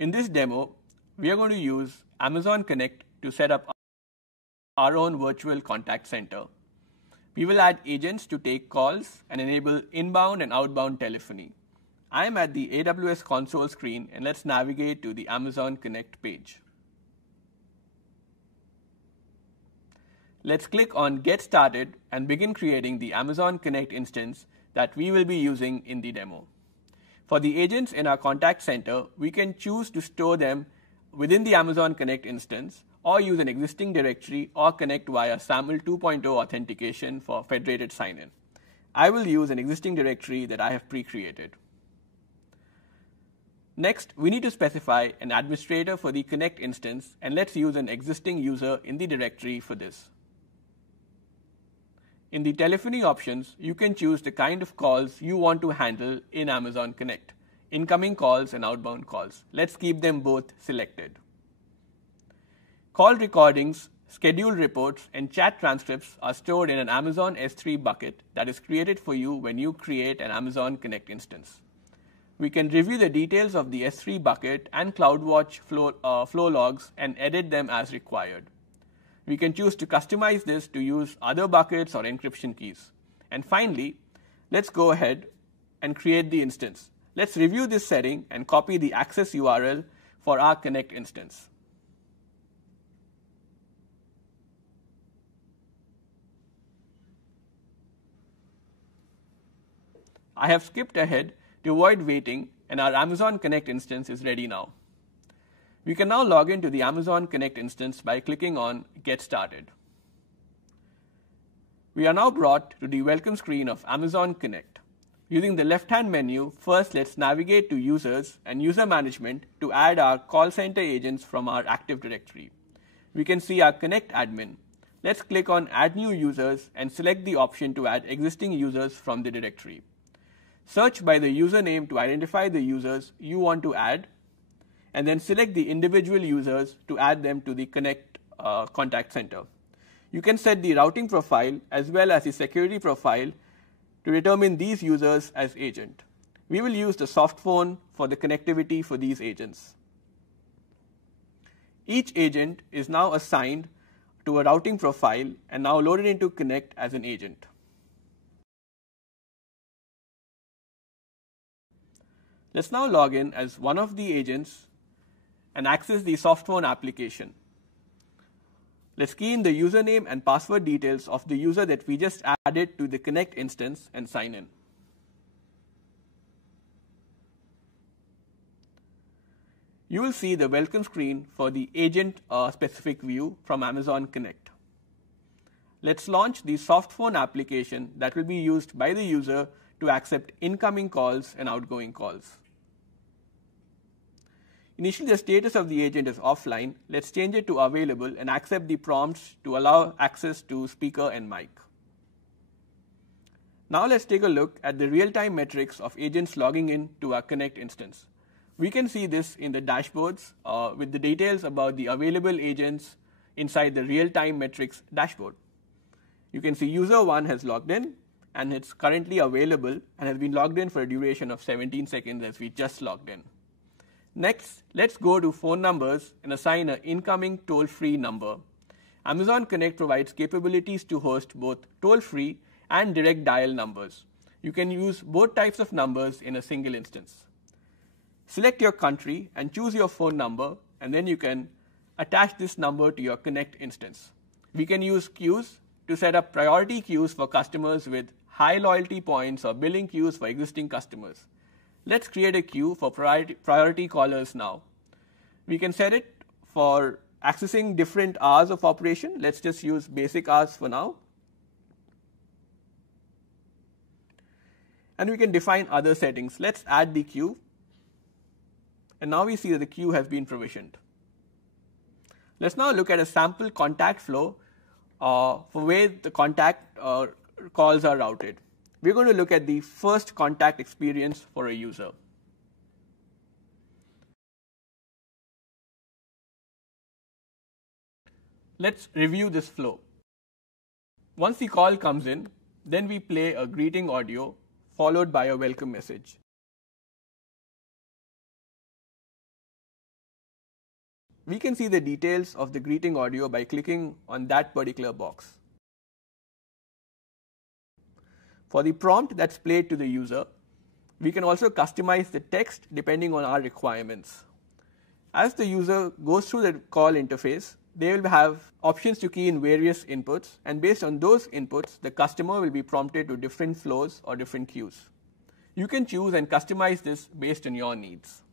In this demo, we are going to use Amazon Connect to set up our own virtual contact center. We will add agents to take calls and enable inbound and outbound telephony. I am at the AWS console screen, and let's navigate to the Amazon Connect page. Let's click on Get Started and begin creating the Amazon Connect instance that we will be using in the demo. For the agents in our contact center, we can choose to store them within the Amazon Connect instance or use an existing directory or connect via SAML 2.0 authentication for federated sign-in. I will use an existing directory that I have pre-created. Next, we need to specify an administrator for the Connect instance, and let's use an existing user in the directory for this. In the telephony options, you can choose the kind of calls you want to handle in Amazon Connect, incoming calls and outbound calls. Let's keep them both selected. Call recordings, scheduled reports, and chat transcripts are stored in an Amazon S3 bucket that is created for you when you create an Amazon Connect instance. We can review the details of the S3 bucket and CloudWatch flow logs and edit them as required. We can choose to customize this to use other buckets or encryption keys. And finally, let's go ahead and create the instance. Let's review this setting and copy the access URL for our Connect instance. I have skipped ahead to avoid waiting, and our Amazon Connect instance is ready now. We can now log into the Amazon Connect instance by clicking on Get Started. We are now brought to the welcome screen of Amazon Connect. Using the left-hand menu, first let's navigate to Users and User Management to add our call center agents from our Active Directory. We can see our Connect admin. Let's click on Add New Users and select the option to add existing users from the directory. Search by the username to identify the users you want to add, and then select the individual users to add them to the Connect contact center. You can set the routing profile as well as the security profile to determine these users as agent. We will use the soft phone for the connectivity for these agents. Each agent is now assigned to a routing profile and now loaded into Connect as an agent. Let's now log in as one of the agents and access the softphone application. Let's key in the username and password details of the user that we just added to the Connect instance and sign in. You will see the welcome screen for the agent specific view from Amazon Connect. Let's launch the softphone application that will be used by the user to accept incoming calls and outgoing calls. Initially, the status of the agent is offline. Let's change it to available and accept the prompts to allow access to speaker and mic. Now let's take a look at the real-time metrics of agents logging in to our Connect instance. We can see this in the dashboards with the details about the available agents inside the real-time metrics dashboard. You can see user 1 has logged in and it's currently available and has been logged in for a duration of 17 seconds as we just logged in. Next, let's go to phone numbers and assign an incoming toll-free number. Amazon Connect provides capabilities to host both toll-free and direct dial numbers. You can use both types of numbers in a single instance. Select your country and choose your phone number, and then you can attach this number to your Connect instance. We can use queues to set up priority queues for customers with high loyalty points or billing queues for existing customers. Let's create a queue for priority callers now. We can set it for accessing different hours of operation. Let's just use basic hours for now. And we can define other settings. Let's add the queue. And now we see that the queue has been provisioned. Let's now look at a sample contact flow for where the contact calls are routed. We're going to look at the first contact experience for a user. Let's review this flow. Once the call comes in, then we play a greeting audio followed by a welcome message. we can see the details of the greeting audio by clicking on that particular box. For the prompt that's played to the user, we can also customize the text depending on our requirements. As the user goes through the call interface, they will have options to key in various inputs, and based on those inputs, the customer will be prompted to different flows or different queues. You can choose and customize this based on your needs.